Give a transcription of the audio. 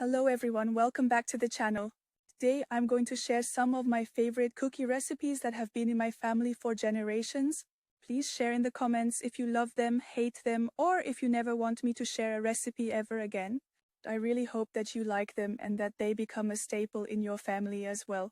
Hello everyone, welcome back to the channel. Today I'm going to share some of my favorite cookie recipes that have been in my family for generations. Please share in the comments if you love them, hate them, or if you never want me to share a recipe ever again. I really hope that you like them and that they become a staple in your family as well.